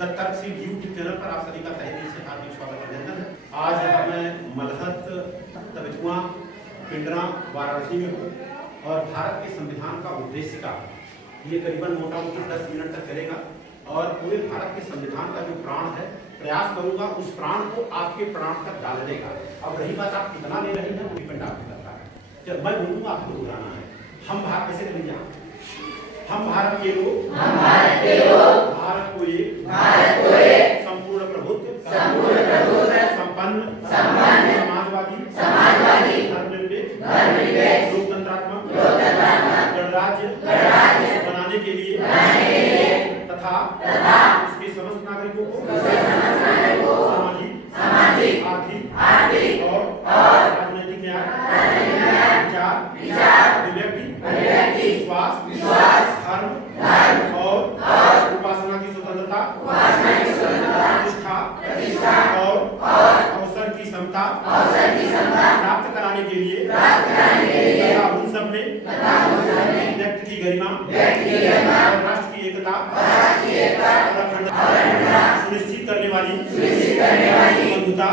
The तर्कशील YouTube channel पर आप सभी का तहे दिल से हार्दिक स्वागत अभिनंदन है। आज हमें मलहत, तबजुआ, पिंडरा, वाराणसी में हूँ और भारत के संविधान का उद्देशिका ये करीबन मोटा मोटी 10 मिनट तक चलेगा और पूरे भारत के संविधान का जो प्राण है प्रयास करूंगा उस प्राण को आपके प्राण तक डालने का। अब रही बात आप कितना ले रहे हैं वो डिपेंड आप करता है। जब मैं बोलूंगा आपको बुलाना है। हम भारत कैसे करेंगे? हम भारत के लोग भारत को एक संपूर्ण प्रभुत्व संपन्न समाजवादी धर्मनिरपेक्ष लोकतंत्रात्मक गणराज्य बनाने के लिए तथा उसके समस्त नागरिकों को सामाजिक आर्थिक और राजनीतिक न्याय विचार अभिव्यक्ति विश्वास धर्म और उपासना की स्वतंत्रता प्रतिष्ठा और अवसर की समता प्राप्त कराने के लिए तथा उन सब में व्यक्ति की गरिमा और राष्ट्र की एकता और अखंडता सुनिश्चित करने वाली बंधुता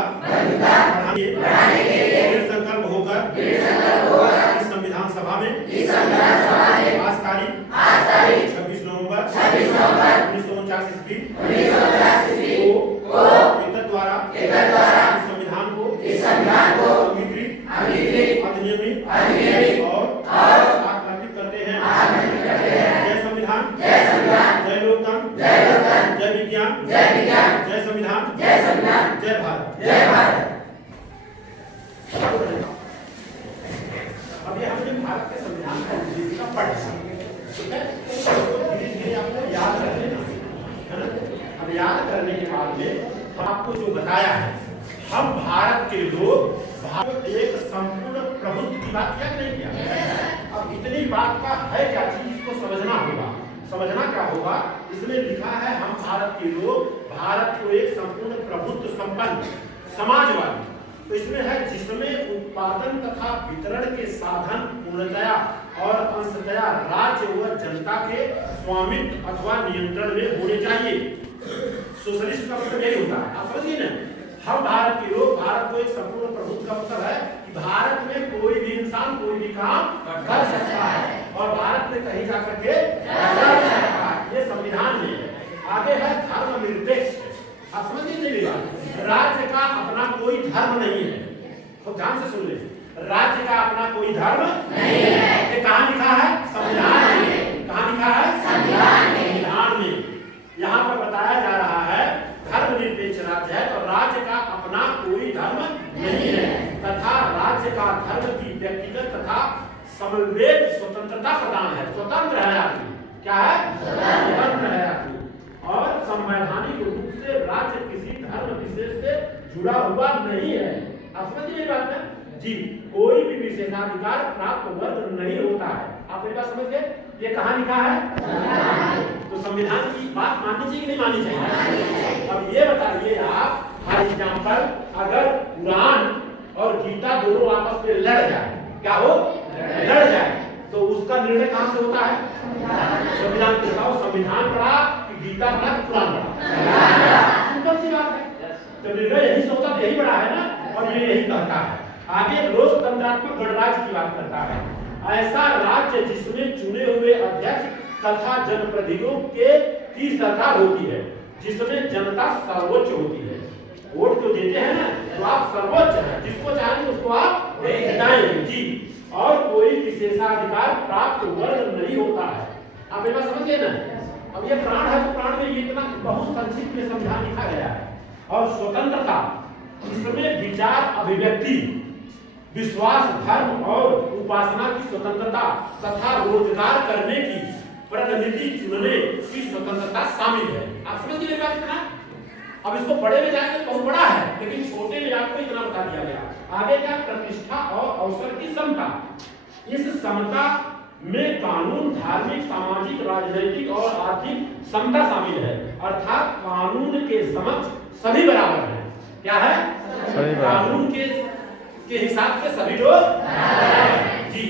बढ़ाने के लिए संकल्प होकर इस संविधान सभा में आज तारीख 26 नवंबर 1949 ईस्वी को एतद द्वारा इस संविधान को अंगीकृत अधिनियमित और आत्मनिर्भर करते हैं। जय संविधान, जय लोकतंत्र, जय विज्ञान, जय संविधान, जय भारत। अब ये हमने भारत के संविधान का उद्देशिका पढ़ लिया, धीरे धीरे आपको याद कर लेना है ना। अब याद करने के बाद में आपको जो बताया है, हम भारत के लोग भारत एक संपूर्ण प्रभुत्व की बात क्या नहीं किया। अब इतनी बात का है क्या चीज, इसको समझना होगा। समझना क्या होगा, इसमें लिखा है हम भारत के लोग भारत को एक संपूर्ण प्रभुत्व संपन्न समाजवादी, तो इसमें है जिसमें उत्पादन तथा वितरण के साधन पूर्णतया और अंशतया राज्य व जनता के स्वामित्व अथवा नियंत्रण में होने चाहिए। सोशलिस्ट का मतलब यही होता है, आप समझिए ना। हम भारत के लोग भारत को एक संपूर्ण प्रभुत्व का मतलब है कि भारत में कोई भी इंसान कोई भी काम कर सकता है और भारत में कहीं जा करके कर सकता है। ये संविधान में आगे है धर्मनिरपेक्ष। आप समझिए मेरी बात। राज्य का अपना कोई धर्म नहीं है, तो ध्यान से सुन ले। राज्य का अपना कोई धर्म नहीं है। ये कहाँ लिखा है? संविधान में। कहाँ लिखा है? संविधान में। यहाँ पर बताया जा रहा है धर्मनिरपेक्ष राज्य है, तो राज्य का अपना कोई धर्म नहीं है तथा राज्य का धर्म की व्यक्तिगत तथा समवेत स्वतंत्रता प्रदान है। स्वतंत्र है आदमी। क्या है? स्वतंत्र है आदमी और संवैधानिक रूप से राज्य किसी धर्म विशेष से जुड़ा हुआ नहीं है। आप समझिए बात है जी। कोई भी विशेषाधिकार प्राप्त वर्ग नहीं होता है। आप ये बात समझ गए? ये कहाँ लिखा है? तो संविधान की बात माननी चाहिए कि नहीं माननी चाहिए? अब ये बताइए आप, फॉर एग्जाम्पल, अगर कुरान और गीता दोनों आपस में लड़ जाए, क्या हो? लड़ जाए, तो उसका निर्णय कहाँ से होता है? संविधान के बताओ, संविधान बड़ा कि गीता बड़ा कि कुरान बड़ा? सिंपल सी बात है। तो निर्णय यही से होता है, यही बड़ा है ना, और ये यही कहता है। आगे लोकतंत्रात्मक गणराज्य की बात करता है। ऐसा राज्य जिसमें चुने हुए अध्यक्ष तथा जनप्रतिनिधियों की सरकार होती है, जिसमें जनता सर्वोच्च होती है। वोट तो देते हैं ना, तो आप सर्वोच्च हैं, जिसको चाहेंगे उसको आप जिताएंगे जी। और कोई विशेषाधिकार प्राप्त वर्ग नहीं होता है। आप ये बात समझिए ना। अब ये प्राण है, तो प्राण में ये इतना बहुत संक्षिप्त में संविधान लिखा गया है। और स्वतंत्रता, इसमें विचार अभिव्यक्ति विश्वास धर्म और उपासना की स्वतंत्रता तथा रोजगार करने की प्रतिनिधि चुनने की स्वतंत्रता शामिल है। आप समझिए मेरी बात ना। अब इसको बड़े में जाएंगे बहुत बड़ा है, लेकिन छोटे में आपको इतना बता दिया गया। आगे क्या? प्रतिष्ठा और अवसर की समता। इस समता में कानून, धार्मिक, सामाजिक, राजनीतिक और आर्थिक समता शामिल है, अर्थात कानून के समक्ष सभी बराबर हैं। क्या है? कानून के हिसाब से सभी लोग बराबर हैं जी।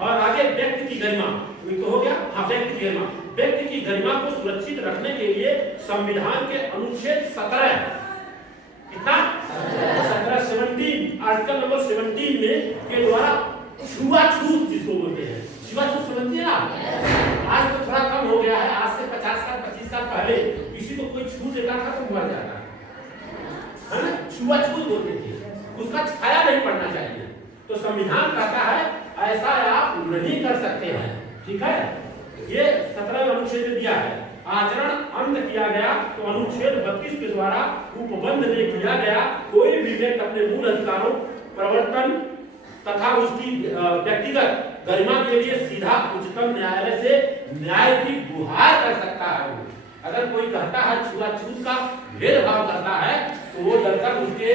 और आगे व्यक्ति की गरिमा, तो हो गया। हाँ, व्यक्ति की गरिमा, व्यक्ति की गरिमा को सुरक्षित रखने के लिए संविधान के अनुच्छेद 17 कितना 17 आर्टिकल नंबर 17 में के द्वारा छुआछूत जिसको बोलते हैं, छुआछूत समझते हैं ना। आज तो थोड़ा कम हो गया है, आज से 50 साल 25 साल पहले किसी को कोई छू देता था तो मर जाता है ना, छुआछूत बोलते थे, उसका छाया नहीं पड़ना चाहिए। तो संविधान कहता है ऐसा आप नहीं कर सकते हैं, ठीक है। ये 17 अनुच्छेद दिया है। आचरण अंत किया गया तो अनुच्छेद 32 के द्वारा उपबंध में किया गया कोई भी व्यक्ति अपने मूल अधिकारों प्रवर्तन तथा उसकी व्यक्तिगत गरिमा के लिए सीधा उच्चतम न्यायालय से न्याय की गुहार कर सकता है। अगर कोई कहता है छुआछूत का भेदभाव करता है तो वो दरअसल उसके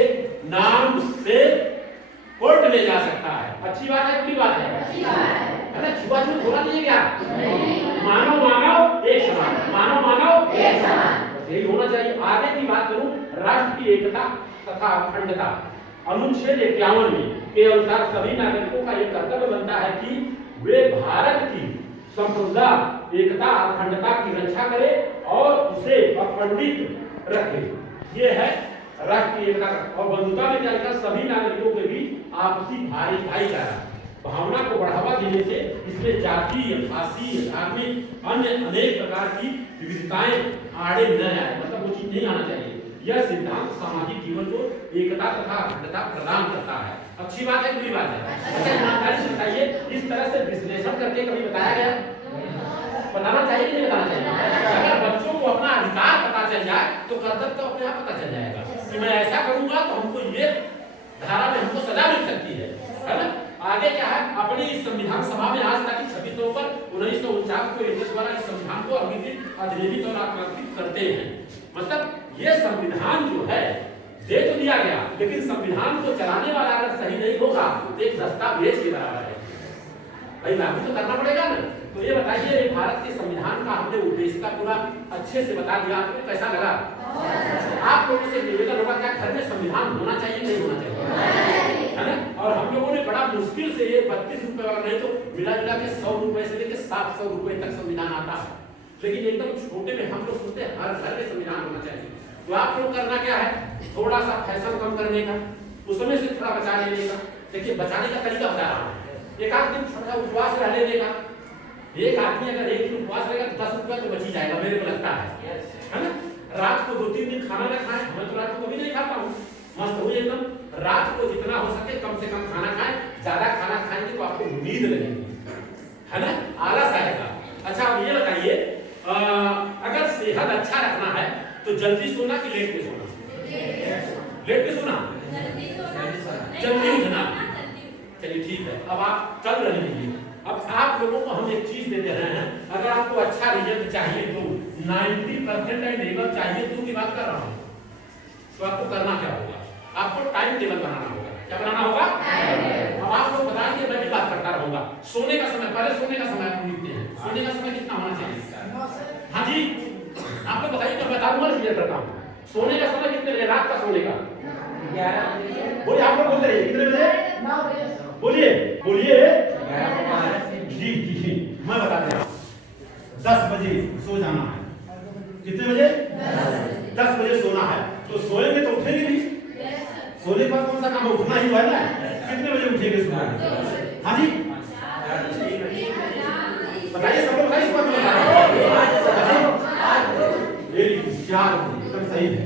नाम से कोर्ट ले जा सकता है। अच्छी बात है, बुरी बात है ना। छुआछूत होना चाहिए क्या? मानव मानव एक समान, मानव मानव एक समान, यही होना चाहिए। आगे की बात करूं, राष्ट्र की एकता तथा अखंडता, अनुच्छेद 51 के अनुसार सभी नागरिकों का यह कर्तव्य बनता है कि वे भारत की संप्रभुता एकता अखंडता की रक्षा करे और उसे अखंडित रखे। ये है राष्ट्रीय एकता और बंधुता में क्या लिखा, सभी नागरिकों के बीच आपसी भाईचारा भावना को बढ़ावा देने से इसमें जातीय, भाषीय, धार्मिक अन्य अनेक प्रकार की विविधताएं आड़े न आए, मतलब वो चीज नहीं आना चाहिए। यह सिद्धांत सामाजिक जीवन को एकता तथा अखंडता प्रदान करता है। अच्छी बात है, बुरी बात है? अच्छा, ईमानदारी से बताइए, इस तरह से विश्लेषण करके कभी बताया गया? बताना चाहिए कि नहीं बताना चाहिए? अगर बच्चों को अपना अधिकार पता चल जाए तो कर्तव्य तो अपने आप पता चल जाएगा कि मैं ऐसा करूंगा तो हमको ये धारा में हमको सजा मिल सकती है ना। आगे क्या है, अपनी इस संविधान सभा में आज तक 26 नवंबर 1949 को इनके द्वारा इस संविधान को अंगीकृत अधिनियमित और आत्मकृत करते हैं। मतलब ये संविधान जो है दे तो दिया गया, लेकिन संविधान को चलाने वाला अगर सही नहीं होगा तो एक दस्तावेज के बराबर है, भाई लागू तो करना पड़ेगा ना। तो ये बताइए, भारत के संविधान का हमने उद्देश्य का पूरा अच्छे से बता दिया, आपको कैसा लगा? आप लोगों से निवेदन होगा, क्या घर में संविधान होना चाहिए नहीं होना चाहिए, है ना। और हम लोगों ने बड़ा मुश्किल से ये 32 रुपए वाला नहीं तो मिला जुला के 100 रुपए से लेकर 700 रुपए तक संविधान आता है, लेकिन एकदम छोटे में हम लोग सोचते हैं हर घर में संविधान होना चाहिए। तो आप लोग करना क्या है, थोड़ा सा फैशन कम करने का, उसमें से थोड़ा बचा लेने का। देखिए बचाने का तरीका बता रहा हूँ, एक आध दिन थोड़ा उपवास रह लेने का। एक आदमी अगर एक दिन उपवास रहेगा तो 10 रुपया तो बच ही जाएगा, मेरे को लगता है ना। रात को 2-3 दिन खाना ना खाएं, मैं तो रात को कभी नहीं खाता हूँ, मस्त हूँ एकदम। रात को जितना हो सके कम से कम खाना खाएं, ज्यादा खाना खाएंगे तो आपको नींद लगेगी, है ना, आलस आएगा। अच्छा अब ये बताइए, अगर सेहत अच्छा रखना है तो जल्दी सोना कि लेट में सोना? लेट में सोना, जल्दी उठना। चलिए ठीक है, अब आप चल रहे हैं। अब आप लोगों को हम एक चीज दे दे रहे हैं, अगर आपको अच्छा रिजल्ट चाहिए तो 90% एंड एबव चाहिए तो की बात कर रहा हूँ, तो आपको करना क्या होगा, आपको टाइम टेबल बनाना होगा। क्या बनाना होगा? अब आप लोग बताएंगे, मैं भी बात करता रहूंगा। सोने का समय, पहले सोने का समय आप लिखते हैं, सोने का समय कितना होना चाहिए? हाँ जी, आप लोग बताइए, तो बताऊंगा क्लियर करता हूँ। सोने का समय कितने बजे, रात का सोने का? 11 बजे। बोलिए, आप लोग बोलते रहिए, कितने बजे? 9 बजे। बोलिए बोलिए जी जी जी, मैं बता दे रहा हूँ, 10 बजे सो जाना है। कितने बजे? 10 बजे सोना है। तो सोएंगे तो उठेंगे नहीं, सोने पर कौन सा काम है, उठना ही है ना। कितने बजे उठेंगे सुबह? हाँ जी बताइए, सब लोग बताइए, इस बात में वेरी 4 एकदम सही है।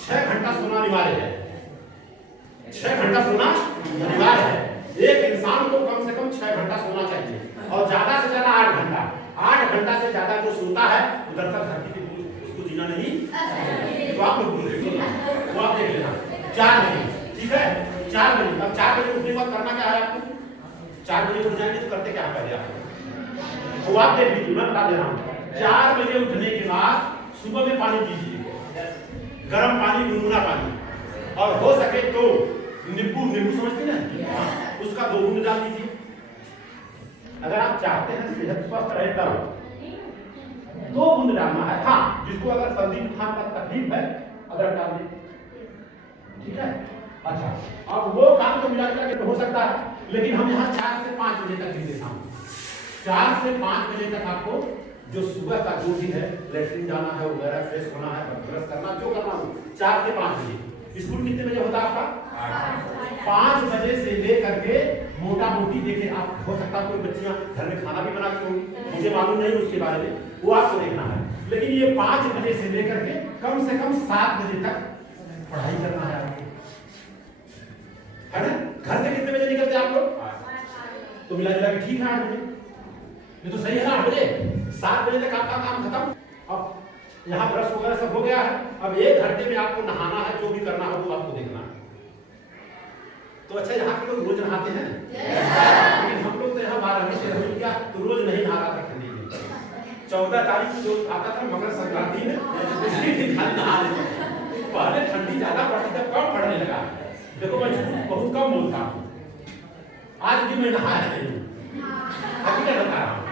6 घंटा सोना अनिवार्य है, 6 घंटा सोना अनिवार्य है। एक इंसान को कम से कम 6 घंटा सोना चाहिए और ज्यादा से ज्यादा 8 घंटा। 8 घंटा से ज्यादा जो सोता है उधर तक धरती पे उसको जीना नहीं। तो आप लोग बोल रहे हो, वो आप देख लेना। 4 बजे, ठीक है, 4 बजे। अब 4 बजे उठने के बाद करना क्या है आपको? 4 बजे उठ जाएंगे तो करते क्या पहले आप, वो आप देख लीजिए, मैं बता दे रहा हूँ। 4 बजे उठने के बाद सुबह में पानी पीजिए, गर्म पानी, गुनगुना पानी, और हो सके तो नींबू समझते ना, उसका 2 बूंद डाल दीजिए। अगर आप चाहते हैं सेहत स्वस्थ रहे तब 2 बूंद डालना है। हाँ, जिसको अगर सर्दी जुकाम का तकलीफ है अदरक डाल दीजिए, ठीक है। अच्छा, अब वो काम तो मिला जुला के हो सकता है, लेकिन हम यहाँ 4 से 5 बजे तक नहीं देता हूँ। 4 से 5 बजे तक आपको जो सुबह का जो भी है, लेटरिन जाना है वगैरह, फ्रेश होना है, ब्रश करना, जो करना हो, 4 से 5 बजे। स्कूल कितने बजे होता है आपका? 5 बजे से लेकर के मोटा मोटी देखिए, आप हो सकता है कोई बच्चियां घर में खाना भी बनाती होंगी, मुझे मालूम नहीं उसके बारे में, वो आपको देखना है। लेकिन ये 5 बजे से लेकर के कम से कम 7 बजे तक पढ़ाई करना है आपको, है ना? घर से कितने बजे निकलते हैं आप लोग? तो मिला जुला के ठीक है 8 बजे, ये तो सही है ना? 8 बजे 7 बजे तक आपका काम खत्म। अब यहाँ ब्रश वगैरह सब हो गया है, अब 1 घंटे में आपको नहाना है, जो भी करना है वो आपको देखना है। तो अच्छा, यहाँ के लोग रोज नहाते हैं, लेकिन हम लोग तो यहाँ 12वीं 13वीं क्या तो रोज नहीं नहा रहा था ठंडी में। 14 तारीख को जो आता था मकर संक्रांति में, उसी दिन खाली नहा लेते। पहले ठंडी ज्यादा पड़ती था, कम पड़ने लगा। देखो मैं झूठ बहुत कम बोलता हूँ, आज भी मैं नहाया नहीं, हकीकत बता रहा हूँ।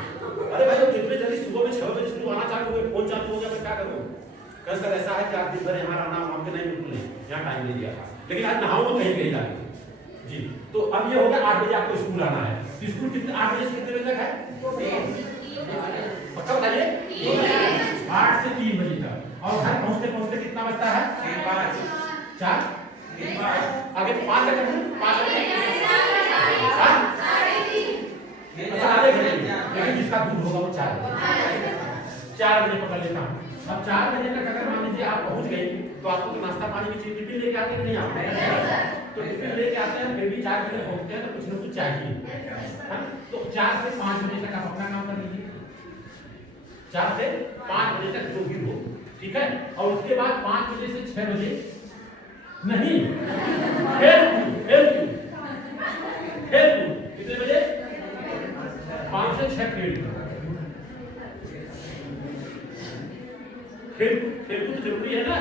अरे भाई, जितने जल्दी सुबह में 6 बजे शुरू आना चालू हुए, फोन चालू हो गया, मैं क्या करूँ? कल सर ऐसा है कि आप दिन भर यहाँ रहना, हम नहीं, बिल्कुल नहीं, यहाँ टाइम दे दिया था, लेकिन आज नहाऊंगा कहीं कहीं जाके जी। तो अब ये हो गया 8 बजे आपको स्कूल आना है। तो स्कूल कितने 8 बजे से कितने बजे तक है? पक्का बताइए? 8 से 3 बजे तक। और घर पहुँचते पहुँचते कितना बजता है? 4 आगे 5 तक है, 5 लेकिन जिसका दूध होगा वो 4 बजे पकड़ लेता हूँ। अब 4 बजे तक अगर मान लीजिए आप पहुँच गए, तो आपको तो नाश्ता पानी की चीज टिफिन लेके आते हैं नहीं आते? तो टिफिन लेके आते हैं, फिर भी 4 बजे पहुँचते हैं तो कुछ न कुछ चाहिए। तो 4 से 5 बजे तक आप अपना काम कर लीजिए, 4 से 5 बजे तक जो भी हो, ठीक है? और उसके बाद 5 बजे से 6 बजे नहीं, कितने बजे? 5 से 6 खेलकूद जरूरी है ना,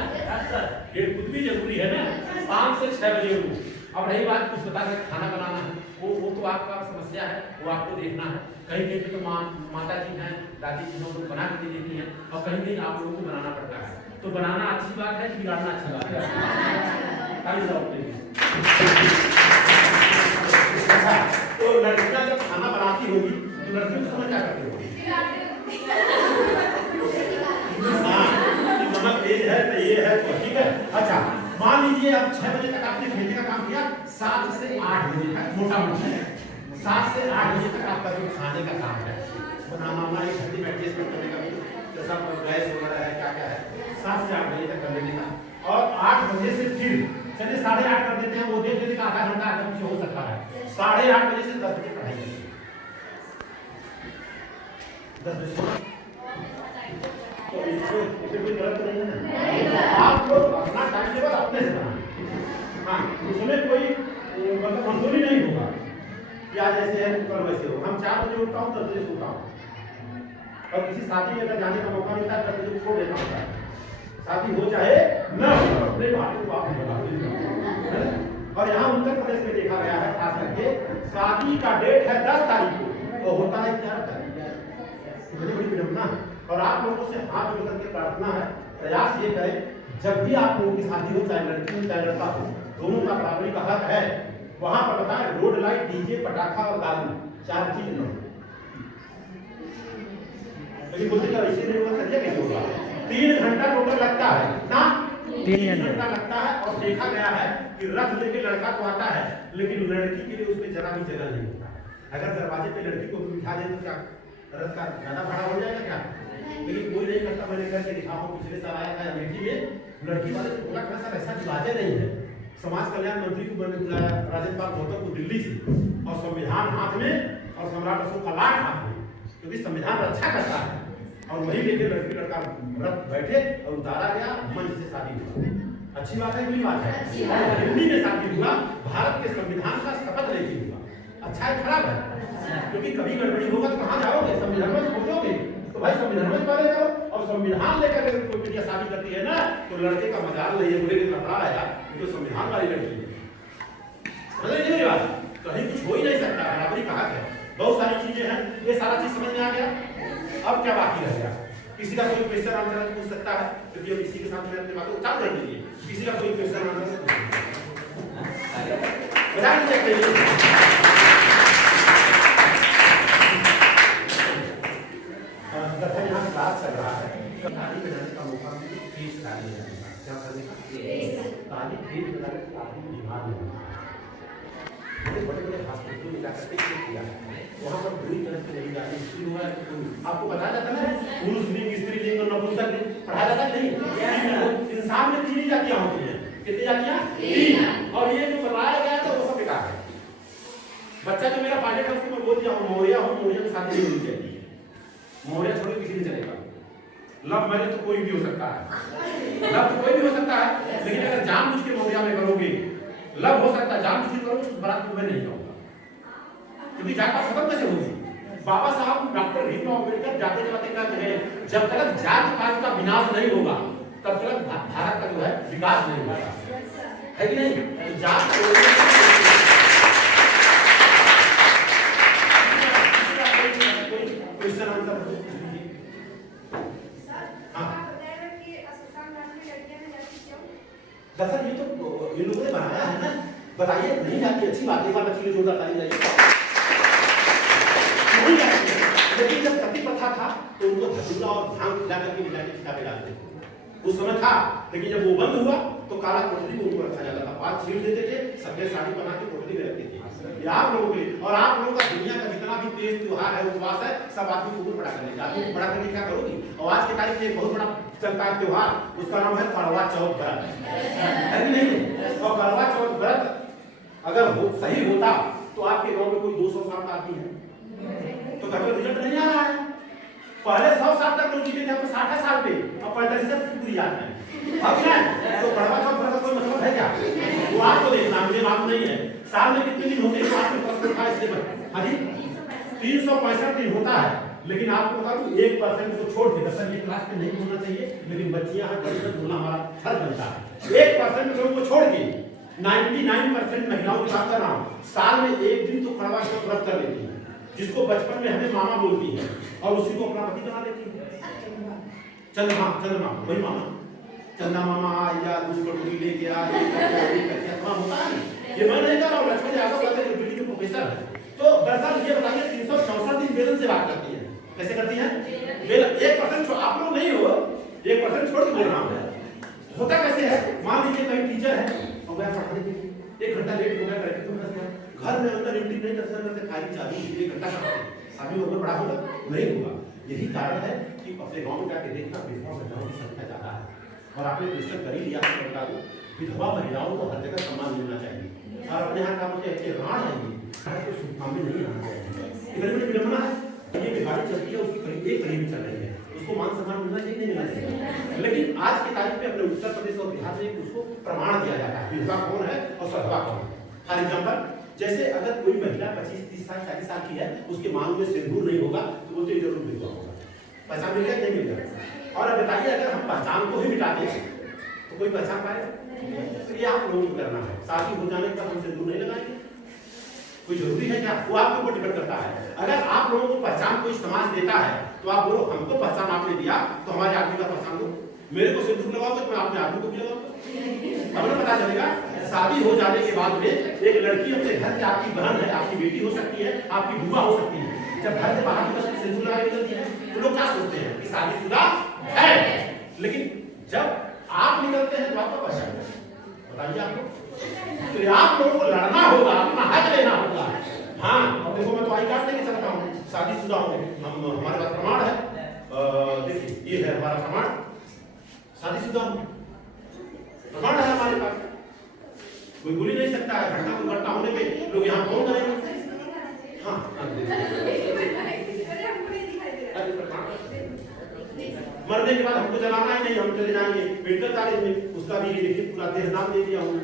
खेलकूद भी जरूरी है ना। 5 से 6 बजे उठो। अब रही बात कुछ बता रहे खाना बनाना है, वो तो आपका समस्या है, वो आपको देखना है। कहीं कहीं तो माता जी हैं, दादी जी लोग बना के दे देती हैं, और कहीं कहीं आप लोगों को बनाना पड़ता है। तो बनाना अच्छी बात है, बिगाड़ना अच्छी बात है। तो लड़कियां जब खाना बनाती होगी तो लड़कियों को समझ क्या करती होगी? नमक तेज है तो ये है, तो ठीक है। अच्छा, मान लीजिए अब 6 बजे तक आपने खेलने का काम किया, 7 से 8 बजे तक मोटा मोटा 7 से 8 बजे तक आपका जो खाने का काम है, बनाना वाना एक घंटे में एडजस्टमेंट करने का, जैसा गैस वगैरह है, क्या क्या है, 7 से 8 बजे तक कर लेने का। और 8 बजे से फिर चलिए 8:30 कर देते हैं, वो देख लेते हैं आधा घंटा आधा कुछ हो सकता है। 8:30 बजे से 10 बजे पढ़ाई करिए, 10 बजे। तो इसमें कोई गलत नहीं है, आप लोग अपना टाइम टेबल अपने से बनाएं। हाँ, उसमें कोई मतलब कमजोरी नहीं होगा कि आज ऐसे है कल वैसे हो। हम 4 बजे उठता हूँ, 10 बजे सोता हूँ, और किसी शादी में अगर जाने का मौका मिलता है 10 बजे छोड़ देता हूँ। शादी हो चाहे न हो, अपने बात को आप बता दीजिए। और यहाँ उत्तर प्रदेश में देखा गया है, खास करके शादी का डेट है 10 तारीख को, तो होता है 11 तारीख। बड़ी बड़ी विडंबना है। और आप लोगों से हाथ जोड़ करके प्रार्थना है, प्रयास ये करें, जब भी आप लोगों की शादी हो, चाहे लड़की हो चाहे लड़का हो, दोनों का बराबरी का हक है। वहां पर बताएं रोड लाइट, डीजे, पटाखा और दारू 4 चीज न हो। लेकिन बोलते हैं ऐसे नहीं होगा, सरिया कैसे होगा? 3 घंटा टोटल लगता है ना, 3 घंटा लगता है। और देखा गया है कि रथ लेके लड़का तो आता है, लेकिन लड़की के लिए उसमें जरा भी जगह नहीं होता। अगर दरवाजे पे लड़की को बिठा दे तो क्या रथ का ज्यादा भाड़ा हो जाएगा क्या? लेकिन कोई नहीं करता। मैंने करके दिखा हूँ, पिछले साल आया था अमेठी में, लड़की वाले से बोला सर ऐसा रिवाजे नहीं है। समाज कल्याण मंत्री को मैंने बुलाया, राजेंद्र पाल गौतम को, दिल्ली से, और संविधान हाथ में और सम्राट अशोक का लाठ हाथ में, क्योंकि संविधान रक्षा करता है। और वही लेकर लड़की लड़का रथ बैठे और उतारा गया, मंच से शादी हुआ। अच्छी बात है, बुरी बात है? और हिंदी में शादी हुआ, भारत के संविधान का शपथ लेके हुआ। अच्छा है खराब है? क्योंकि कभी गड़बड़ी होगा तो कहाँ जाओगे? संविधान में पहुंचोगे तो भाई संविधान में पहले करो। और संविधान लेकर अगर कोई बिटिया शादी करती है ना, तो लड़के का मजाल नहीं है, बोले कि लफड़ा आया, ये तो संविधान वाली लड़की है। समझ लीजिए बात, कहीं कुछ हो ही नहीं सकता, बराबरी कहा है। बहुत सारी चीजें हैं, ये सारा चीज समझ में आ गया। अब क्या बाकी रह गया? किसी का कोई क्वेश्चन आंसर पूछ सकता है, क्योंकि अब इसी के साथ मैं अपनी बातों को चालू कर दीजिए। किसी का कोई क्वेश्चन आंसर बता दीजिए। ताली बजाने का मौका मिले तो तेज ताली बजाने का, क्या करने का? ताली तेज बजाने से आदमी बीमार नहीं होता। बड़े बड़े हॉस्पिटल में जाकर चेक किया वहाँ पर बुरी तरह से नहीं जाती, स्त्री हुआ है तो आपको बताया जाता है ना, पुरुष लिंग, स्त्री लिंग और नपुंसक लिंग पढ़ाया जाता है नहीं? इंसान में 3 जातियां होती हैं। कितनी जातियां? 3। और ये जो बताया गया था वो सब बेकार है। बच्चा जो मेरा पायलट है उसको मैं बोल दिया हूँ मौर्या हूँ, मौर्या के साथ नहीं होनी चाहिए। मौर्या छोड़ किसी नहीं चलेगा। लव मैरिज तो कोई भी हो सकता है, लव तो कोई भी हो सकता है, लेकिन अगर जानबूझ के मौर्या में करोगे, लव हो सकता है, जानबूझ के करोगे तो बारात में मैं नहीं जाऊंगा, क्योंकि जात पात खत्म कैसे होगी? बाबा साहब डॉक्टर भीमराव अम्बेडकर जाते जाते कहते हैं जब तक जात पात का विनाश नहीं होगा तब तक भारत का जो है विकास नहीं होगा, है कि नहीं? जात क्वेश्चन आंसर दरअसल ये तो ये लोगों ने बनाया है ना, बताइए नहीं जाती, अच्छी बात है, एक बार बच्ची ने जोरदार ताली बजाइए। नहीं जाती है, लेकिन जब सती प्रथा था तो उनको धतूरा और भांग खिला करके मिला के चिता पे डालते थे, उस समय था। लेकिन जब वो बंद हुआ तो काला कोठरी को उनको रखा जाता था, बात छीन देते थे, सफेद साड़ी बना के कोठरी में रखते थे। ये आप लोगों के लिए, और आप लोगों का दुनिया का जितना भी तेज त्योहार है, उपवास है, सब आदमी को बड़ा करने का, आदमी को बड़ा करने क्या करोगी? और आज के तारीख में बहुत बड़ा चलता है त्योहार, उसका नाम है करवा चौथ व्रत, है कि नहीं? और करवा चौथ व्रत अगर वो सही होता तो आपके गांव में कोई 200 साल का आदमी है तो घर में रिजल्ट नहीं आ रहा है। पहले 100 साल तक लोग जीते थे, अब 60 साल पे, अब 45 साल की पूरी याद है। अब ना तो करवा चौथ व्रत का कोई मतलब है क्या? वो आपको देखना, मुझे मालूम नहीं है। साल में कितने दिन होते हैं आपके प्रश्न उठा इसलिए हाँ जी 365 दिन होता है, लेकिन आपको बता दूं 1% को छोड़ के, दरअसल ये क्लास में नहीं होना चाहिए, लेकिन बच्चियां हैं, बच्चे बोलना हमारा फर्ज बनता है। 1% लोगों को छोड़ के 99% महिलाओं की बात कर रहा हूँ, साल में एक दिन तो करवा चौथ व्रत कर लेती है, जिसको बचपन में हमें मामा बोलती है, और उसी को अपना पति बना लेती है। चंद्रमा वही मामा, चंदा मामा या दूध कटोरी लेके आ, होता है। ये मैं नहीं कर रहा हूँ, लक्ष्मण यादव कहते हैं दिल्ली के प्रोफेसर है। तो दरअसल ये बताइए 364 दिन वेतन से बात करती है, कैसे करती है? 1% आप लोग नहीं हो, 1% छोड़ के बोल रहा हूँ। होता कैसे है? मान लीजिए कहीं टीचर है और मैं पढ़ाने के लिए 1 घंटा लेट हो गया, करके तुम घर में अंदर एंट्री नहीं कर सकते, खाली चालू 1 घंटा आदमी और बड़ा होगा नहीं होगा। यही कारण है कि अपने गाँव में जाके देखना, विधवा महिलाओं की संख्या ज्यादा है, और आपने रजिस्टर कर ही लिया है, बता दूं विधवा महिलाओं को हर जगह सम्मान मिलना चाहिए। और अपने यहाँ का मुझे ऐसे राण है, ये तो काम में नहीं आना चाहिए, इधर में विडंबना है। ये बीमारी चलती है, उसकी करीबी चल रही है, उसको मान सम्मान मिलना चाहिए, नहीं मिलना चाहिए। लेकिन आज की तारीख में अपने उत्तर प्रदेश और बिहार में उसको प्रमाण दिया जाता है, विधवा कौन है और सधवा कौन है। फॉर एग्जाम्पल, जैसे अगर कोई महिला 25-30 साल 40 साल की है, उसके मांग में सिंदूर नहीं होगा तो वो तो जरूर विधवा होगा। पहचान मिल गया नहीं मिल गया? और अब बताइए अगर हम पहचान को ही मिटा दें तो कोई पहचान पाएगा? तो ये आप लोगों को करना है। शादी हो जाने पर हम सिंदूर नहीं लगाएंगे, कोई जरूरी है क्या? वो आपके ऊपर डिपेंड करता है। अगर आप लोगों को पहचान कोई समाज देता है तो आप बोलो हमको पहचान आपने दिया तो हमारे आदमी का पहचान दो। मेरे को सिंदूर लगाओगे तो मैं अपने आदमी को भी लगाऊंगा, हमें पता चलेगा। शादी हो जाने के बाद में एक लड़की अपने घर से, आपकी बहन है, आपकी बेटी हो सकती है, आपकी बुआ हो सकती है, जब घर से बाहर निकलती है सिंदूर लगा के निकलती है तो लोग क्या सोचते हैं कि शादीशुदा है। लेकिन जब आप निकलते हैं तो आपका पहचान बताइए आपको, तो आप लोगों को लड़ना होगा, अपना हक लेना होगा। हाँ, अब देखो मैं तो आई कार्ड लेके चलता हूँ, शादीशुदा हूँ, हम हमारे पास प्रमाण है। देखिए ये है हमारा प्रमाण, शादीशुदा हूँ, प्रमाण है हमारे पास, कोई बोल ही नहीं सकता है। घटना दुर्घटना होने पे लोग यहाँ फोन करेंगे। हाँ मरने के बाद हमको जलाना ही नहीं, हम चले जाएंगे मेडिकल कॉलेज में, उसका भी देखिए पूरा देहनाम दे दिया हूँ,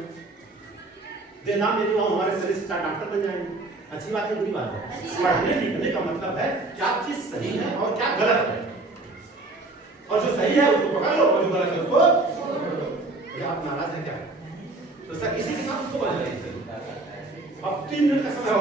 देहनाम दे दिया हूँ, हमारे शरीर से डॉक्टर बन जाएंगे। अच्छी बात है बुरी बात है? पढ़ने लिखने का मतलब है क्या चीज सही है और क्या गलत है, और जो सही है उसको पकड़ लो और जो गलत है उसको। आप नाराज है क्या? तो सर किसी के साथ उसको बदल अब 3 मिनट का समय